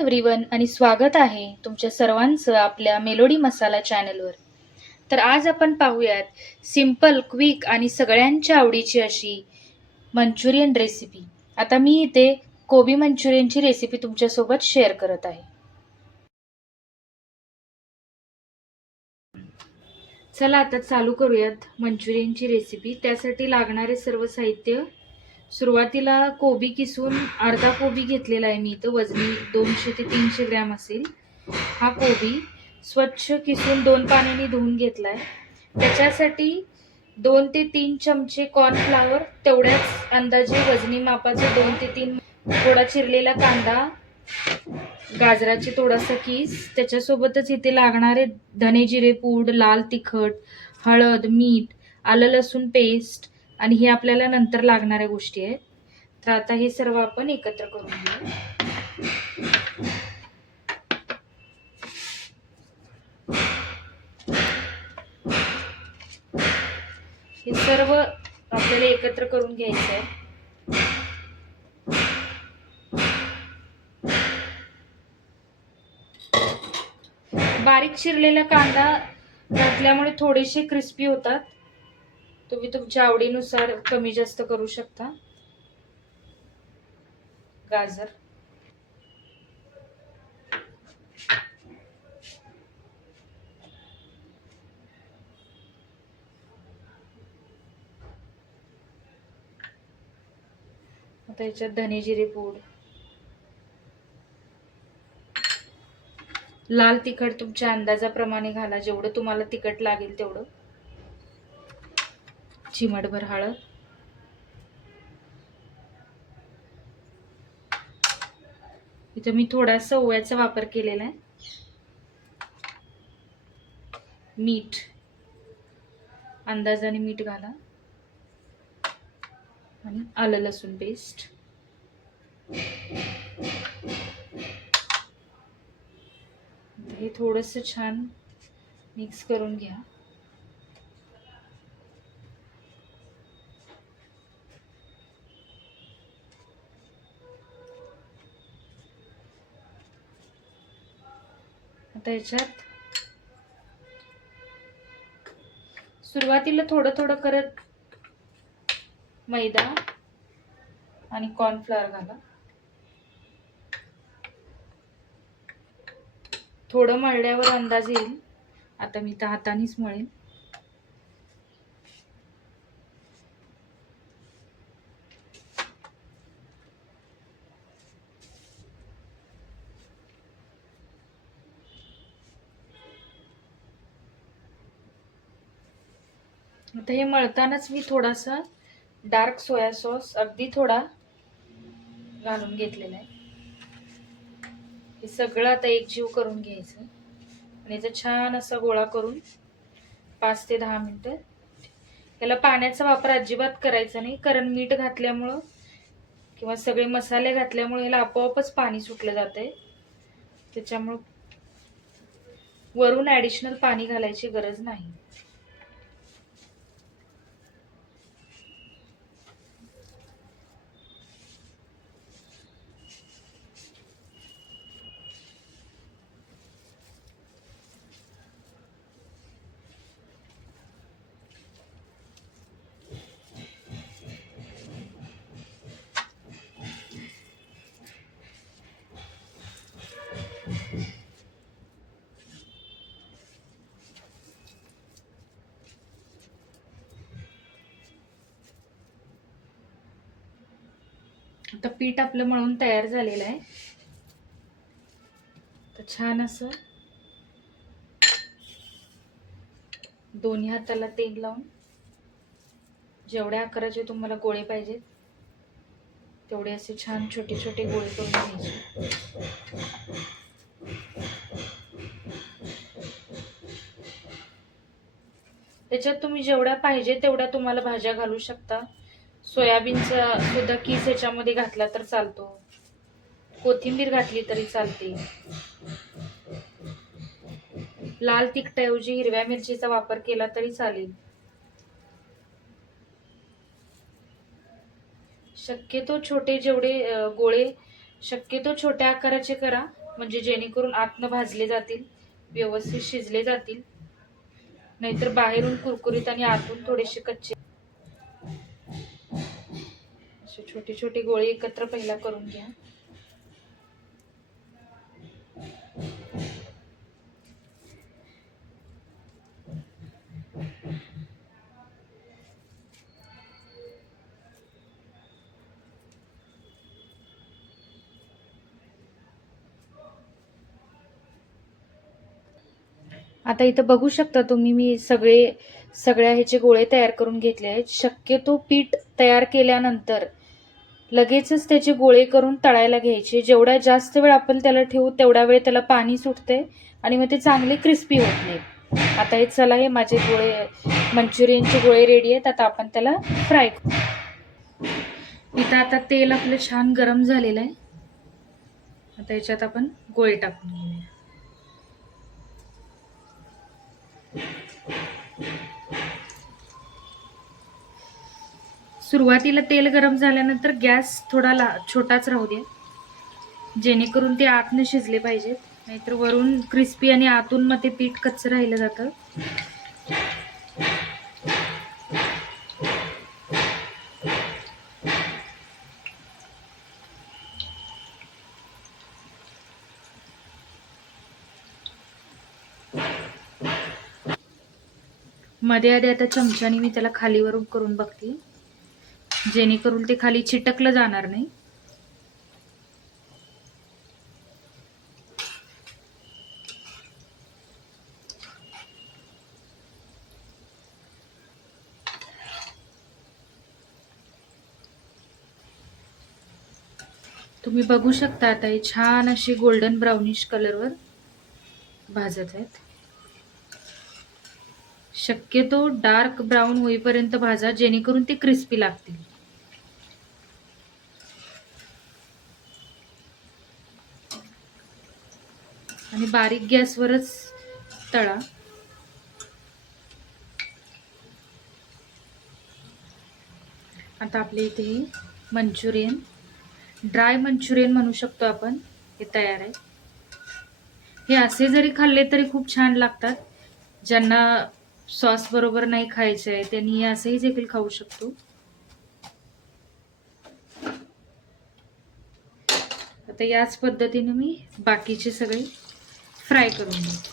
Everyone आणि स्वागत आहे तुमच्या सर्वांचं आपल्या मेलोडी मसाला चॅनलवर. तर आज आपण पाहूयात सिंपल क्विक आणि सगळ्यांच्या आवडीची अशी मंचुरियन रेसिपी आता मी इथे कोबी मंचुरियनची रेसिपी तुमच्यासोबत शेअर करत आहे. चला आता चालू करूयात मंचुरियनची रेसिपी त्यासाठी लागणारे सर्व साहित्य सुरुवातीला कोबी किसून अर्धा कोबी घेतलेला आहे मी. इथं वजनी दोनशे ते तीनशे ग्रॅम असेल. हा कोबी स्वच्छ किसून दोन पाण्याने धुवून घेतला आहे त्याच्यासाठी दोन ते तीन चमचे कॉर्नफ्लावर तेवढ्याच अंदाजे वजनी मापाचे दोन ते तीन थोडा चिरलेला कांदा गाजराचे थोडासा किस त्याच्यासोबतच इथे लागणारे धने जिरे पूड लाल तिखट हळद मीठ आलं लसूण पेस्ट आणि हे आपल्याला नंतर लागणाऱ्या गोष्टी आहेत. तर आता हे सर्व आपण एकत्र करून घेऊ. हे सर्व आपल्याला एकत्र करून घ्यायचं आहे. बारीक चिरलेला कांदा घातल्यामुळे थोडेसे क्रिस्पी होतात. तुम्ही तुमच्या आवडीनुसार कमी जास्त करू शकता. गाजर. आता याच्यात धने जिरे पूड. लाल तिखट तुमच्या अंदाजाप्रमाणे घाला. जेवढं तुम्हाला तिखट लागेल तेवढं. चिमटभर हळद. इथं मी थोडासा ओव्याचा वापर केलेला आहे. मीठ. अंदाजाने मीठ घाला. आणि आलं लसूण पेस्ट हे थोडंसं छान मिक्स करून घ्या. आता याच्यात सुरुवातीला थोडं थोडं करत मैदा आणि कॉर्नफ्लॉवर घाला. थोडं मळल्यावर अंदाज येईल. आता मी तर हातानेच मळेन. आता हे मळतानाच मी थोडासा डार्क सोया सॉस अगदी थोडा घालून घेतलेला आहे. हे सगळं आता एकजीव करून घ्यायचं. आणि याचा छान असा गोळा करून पाच ते दहा मिनटं याला पाण्याचा वापर अजिबात करायचा नाही कारण मीठ घातल्यामुळं किंवा सगळे मसाले घातल्यामुळे ह्याला आपोआपच पाणी सुटलं जातंय. त्याच्यामुळं वरून ॲडिशनल पाणी घालायची गरज नाही. आता पीठ आपलं मळून तयार झालेलं आहे. तर छान असं दोन्ही हाताला तेल लावून जेवढ्या आकाराचे तुम्हाला गोळे पाहिजेत तेवढे असे छान छोटे छोटे गोळे करून घ्यायचे. त्याच्यात तुम्ही जेवढ्या पाहिजे तेवढ्या तुम्हाला भाज्या घालू शकता. सोयाबीनचा सुद्धा किस याच्यामध्ये घातला तर चालतो. कोथिंबीर घातली तरी चालते. लाल तिखटाऐवजी हिरव्या मिरचीचा वापर केला तरी चालेल. शक्यतो छोटे जेवढे गोळे शक्यतो छोट्या आकाराचे करा म्हणजे जेणेकरून आतनं भाजले जातील व्यवस्थित शिजले जातील. नाहीतर बाहेरून कुरकुरीत आणि आतून थोडेसे कच्चे असे छोटे छोटे गोळे एकत्र पहिला करून घ्या. आता इथं बघू शकता तुम्ही मी सगळे सगळ्या ह्याचे गोळे तयार करून घेतले आहेत. शक्यतो पीठ तयार केल्यानंतर लगेचच त्याचे गोळे करून तळायला घ्यायचे. जेवढा जास्त वेळ आपण त्याला ठेवू तेवढा वेळ त्याला पाणी सुटते आणि मग ते चांगले क्रिस्पी होत नाहीत आता हे चला हे माझे गोळे मंचुरियनचे गोळे रेडी आहेत. आता आपण त्याला फ्राय करू. इथं आता तेल आपलं छान गरम झालेलं आहे. आता याच्यात आपण गोळे टाकून घेऊया. सुरुवातीला तेल गरम झाल्यानंतर गॅस थोडा ला छोटाच राहू द्या जेणेकरून ते आतनं शिजले पाहिजेत. नाहीतर वरून क्रिस्पी आणि आतून मग ते पीठ कच्चं राहिलं जातं. मध्ये आधी आता चमच्याने मी त्याला खालीवरून करून बघते. जेणेकरून ते खाली चिटकलं जाणार नाही. तुम्ही बघू शकता आता हे छान अशी गोल्डन ब्राउनिश कलरवर भाजत आहेत. शक्यतो डार्क ब्राऊन होईपर्यंत भाजा जेणेकरून ते क्रिस्पी लागतील. बारीक गॅसवरच तळा. आता आपल्या इथे हे मंचुरियन ड्राय मंचुरियन म्हणू शकतो आपण हे तयार आहे. हे असे जरी खाल्ले तरी खूप छान लागतात. ज्यांना सॉस बरोबर नाही खायचे आहे त्यांनी हे असेही देखील खाऊ शकतो. आता याच पद्धतीने मी बाकीचे सगळे फ्राय करून घेते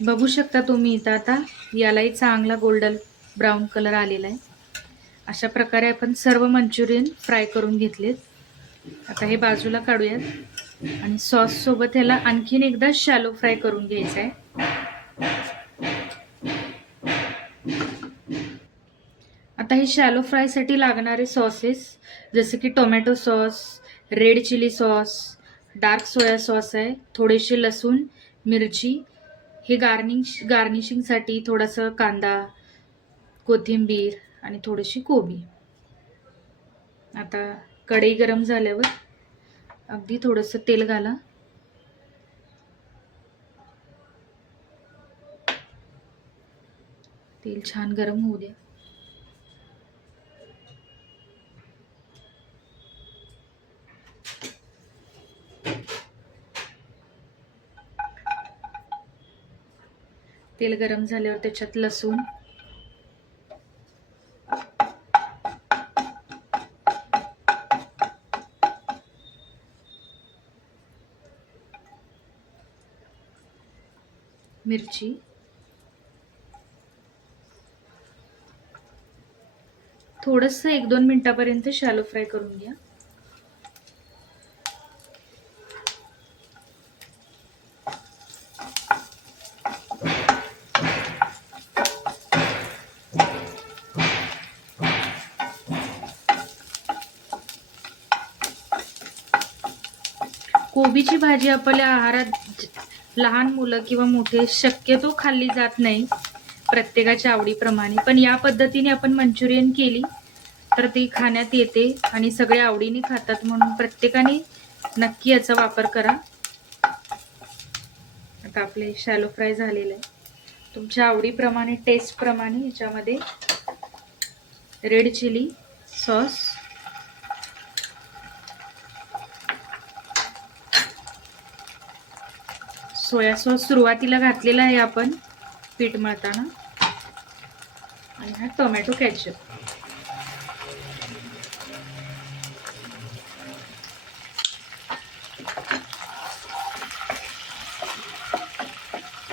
बघू शकता तुम्ही इथं आता यालाही चांगला गोल्डन ब्राऊन कलर आलेला आहे. अशा प्रकारे आपण सर्व मंचुरियन फ्राय करून घेतलेत. आता हे बाजूला काढूयात. आणि सॉस सोबत ह्याला आणखीन एकदा शॅलो फ्राय करून घ्यायचं आहे आता हे शॅलो फ्रायसाठी लागणारे सॉसेस जसे की tomato sauce red chilli sauce dark soya sauce आहे थोडेसे लसूण मिरची हे गार्निश गार्निशिंगसाठी थोडासा कांदा कोथिंबीर आणि थोडीशी कोबी. आता कढई गरम झाल्यावर अगदी थोडंसं तेल घाला. तेल छान गरम होऊ द्या. तेल गरम झाल्यावर त्याच्यात लसूण मिरची. थोडंसं एक दोन मिनिटापर्यंत शॅलो फ्राय करून घ्या. कोबीची भाजी आपल्या आहारात लहान मुलं किंवा मोठे शक्यतो खाल्ली जात नाही प्रत्येकाच्या आवडीप्रमाणे. पण या पद्धतीने आपण मंचुरियन केली तर ती खाण्यात येते आणि सगळे आवडीने खातात म्हणून प्रत्येकाने नक्की याचा वापर करा. आता आपले शॅलो फ्राय झालेलं. आहे तुमच्या आवडीप्रमाणे टेस्टप्रमाणे याच्यामध्ये red chilli sauce soya sauce सुरुवातीला घातलेला आहे आपण पीठ मळताना. आणि हा टोमॅटो कॅचअप.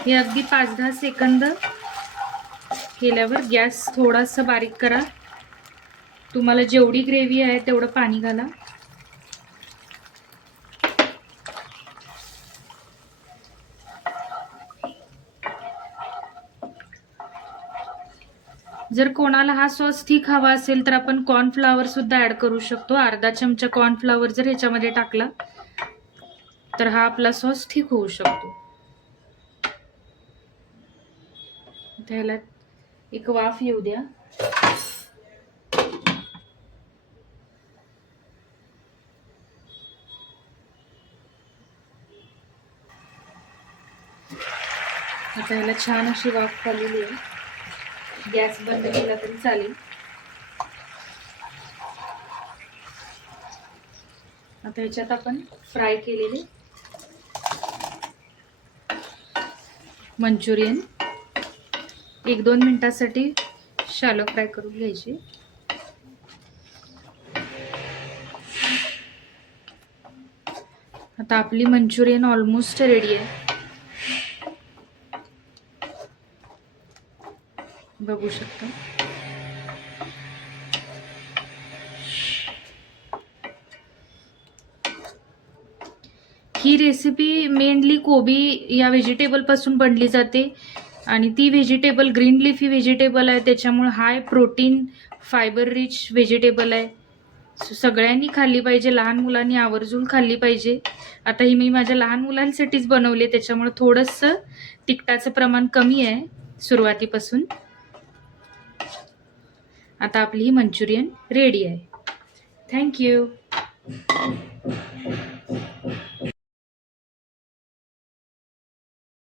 हे अगदी पाच दहा सेकंद केल्यावर गॅस थोडासा बारीक करा. तुम्हाला जेवढी ग्रेव्ही आहे तेवढं पाणी घाला. जर कोणाला हा सॉस ठीक हवा असेल तर आपण कॉर्नफ्लावर सुद्धा ऍड करू शकतो. अर्धा चमचा कॉर्नफ्लावर जर ह्याच्यामध्ये टाकला तर हा आपला सॉस ठीक होऊ शकतो. त्याला एक वाफ येऊ द्या. आता ह्याला छान अशी वाफ आलेली आहे. गॅस बंद केला तरी चालेल. आता ह्याच्यात आपण फ्राय केलेले मंचुरियन. एक दोन मिनटासाठी शालो फ्राय करून घ्यायचे. आता आपली मंचुरियन ऑलमोस्ट रेडी आहे. बघू शकता. ही रेसिपी मेनली कोबी या व्हेजिटेबलपासून बनली जाते. आणि ती व्हेजिटेबल ग्रीन लिफी व्हेजिटेबल आहे. त्याच्यामुळे high protein fibre rich vegetable आहे. सो सगळ्यांनी खाल्ली पाहिजे. लहान मुलांनी आवर्जून खाल्ली पाहिजे. आता ही मी माझ्या लहान मुलांसाठीच बनवली. त्याच्यामुळे थोडंसं तिखटाचं प्रमाण कमी आहे सुरुवातीपासून. आता आपली ही मंचुरियन रेडी आहे. Thank you